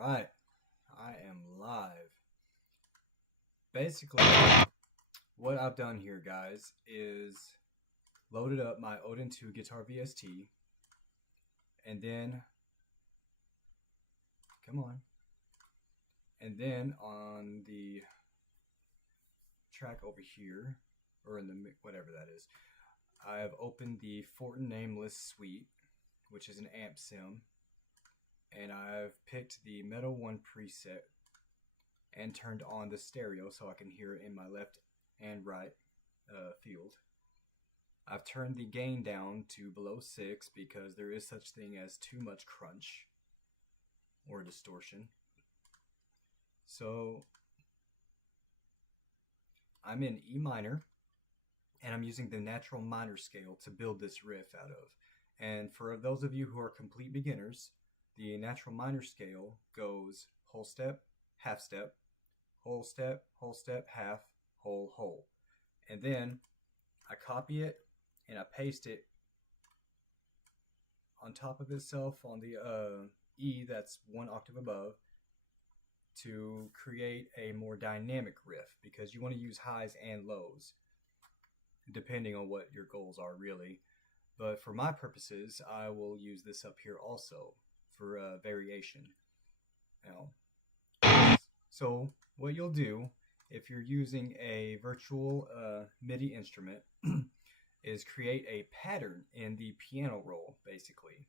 Right, I am live. Basically, what I've done here, guys, is loaded up my Odin 2 Guitar VST, and then, come on, and then on the track over here, or in the whatever that is, I have opened the Fortin Nameless Suite, which is an amp sim, and I've picked the Metal 1 preset and turned on the stereo so I can hear it in my left and right field. I've turned the gain down to below 6 because there is such thing as too much crunch or distortion. So I'm in E minor, and I'm using the natural minor scale to build this riff out of. And for those of you who are complete beginners, the natural minor scale goes whole step, half step, whole step, half, whole, whole. And then I copy it and I paste it on top of itself on the E that's one octave above to create a more dynamic riff, because you want to use highs and lows depending on what your goals are, really. But for my purposes, I will use this up here also for variation. So what you'll do if you're using a virtual MIDI instrument is create a pattern in the piano roll, basically.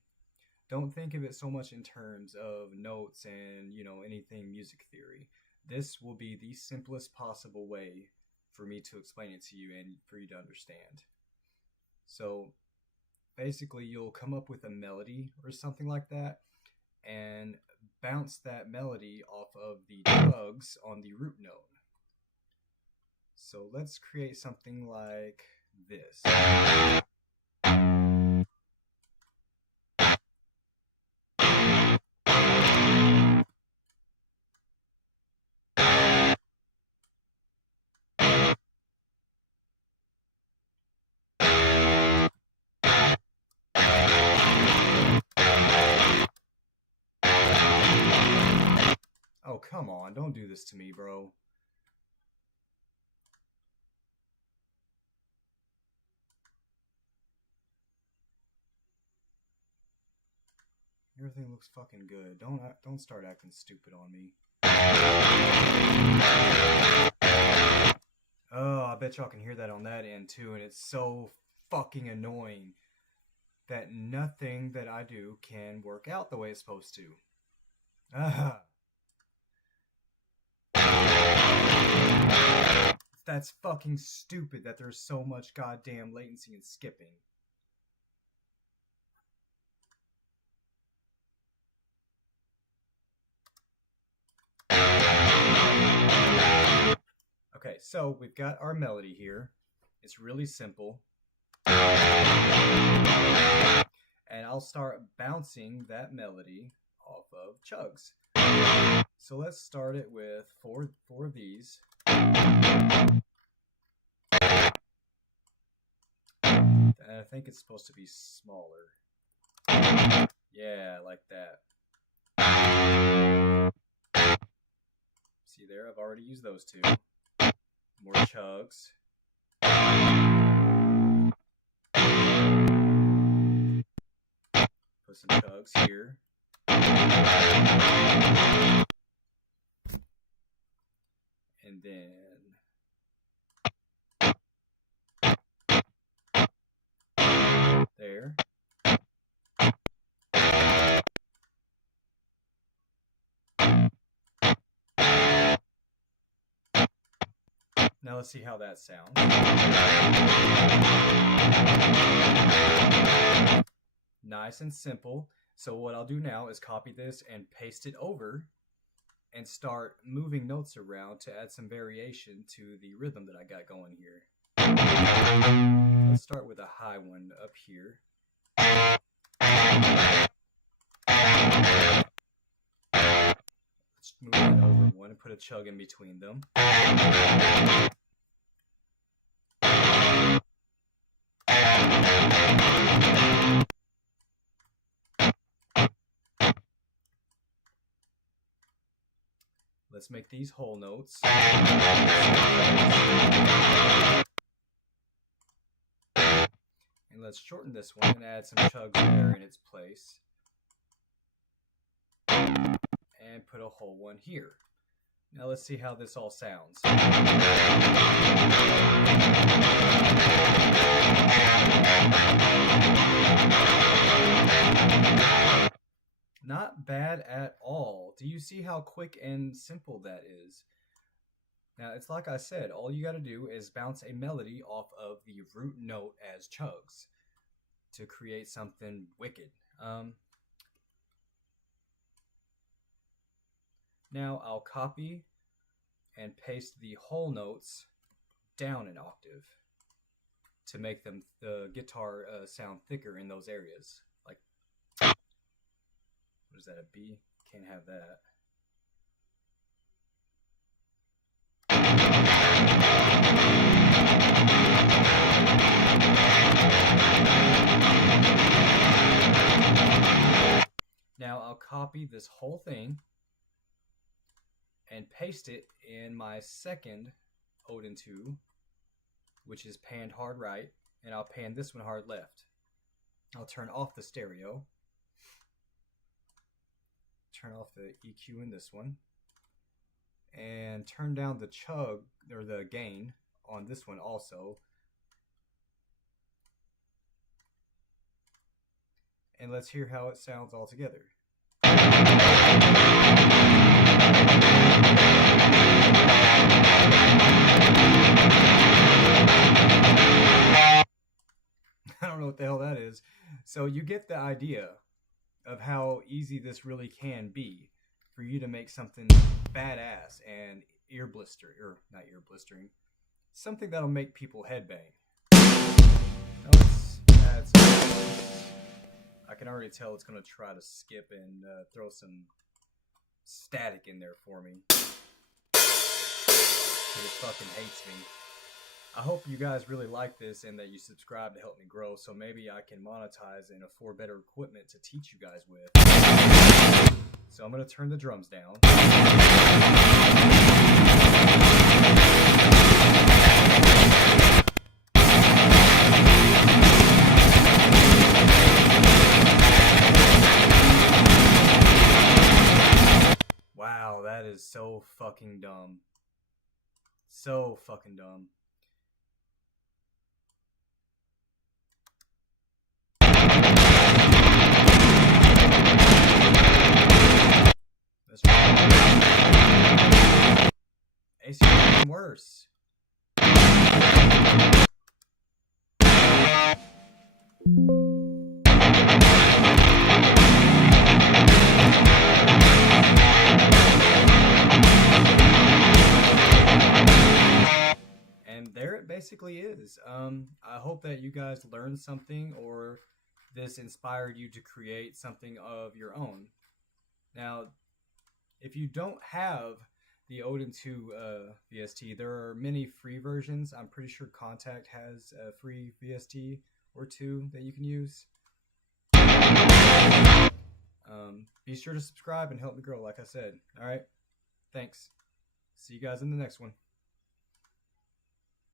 Don't think of it so much in terms of notes and, anything music theory. This will be the simplest possible way for me to explain it to you and for you to understand. So basically, you'll come up with a melody or something like that and bounce that melody off of the chugs on the root note. So let's create something like this. Oh, come on, don't do this to me, bro. Everything looks fucking good. Don't start acting stupid on me. Oh, I bet y'all can hear that on that end too, and it's so fucking annoying that nothing that I do can work out the way it's supposed to. That's fucking stupid that there's so much goddamn latency and skipping. Okay, so we've got our melody here. It's really simple. And I'll start bouncing that melody off of chugs. So let's start it with four of these. And I think it's supposed to be smaller. Yeah, like that. See there, I've already used those two. More chugs. Put some chugs here. And then there. Now let's see how that sounds. Nice and simple. So what I'll do now is copy this and paste it over and start moving notes around to add some variation to the rhythm that I got going here. Let's start with a high one up here. Let's move that over one and put a chug in between them. let's make these whole notes. And let's shorten this one and add some chugs there in its place. And put a whole one here. Now let's see how this all sounds. Not bad at all. Do you see how quick and simple that is? Now, it's like I said, all you got to do is bounce a melody off of the root note as chugs to create something wicked. Now, I'll copy and paste the whole notes down an octave to make the guitar sound thicker in those areas. Like, what is that, a B? Can't have that. Now I'll copy this whole thing and paste it in my second Odin 2, which is panned hard right, and I'll pan this one hard left. I'll turn off the stereo, turn off the EQ in this one, and turn down the chug, or the gain, on this one also. And let's hear how it sounds all together. I don't know what the hell that is. So you get the idea of how easy this really can be for you to make something badass and ear blister, or not ear blistering, something that'll make people headbang. Now let's add some. I can already tell it's going to try to skip and throw some static in there for me. It fucking hates me. I hope you guys really like this and that you subscribe to help me grow, so maybe I can monetize and afford better equipment to teach you guys with. So I'm going to turn the drums down. Wow, that is so fucking dumb. So fucking dumb. That's right. AC is worse. And there it basically is. I hope that you guys learned something, or this inspired you to create something of your own. Now, if you don't have the Odin 2 VST, there are many free versions. I'm pretty sure Contact has a free VST or two that you can use. Be sure to subscribe and help me grow, like I said. All right, thanks. See you guys in the next one.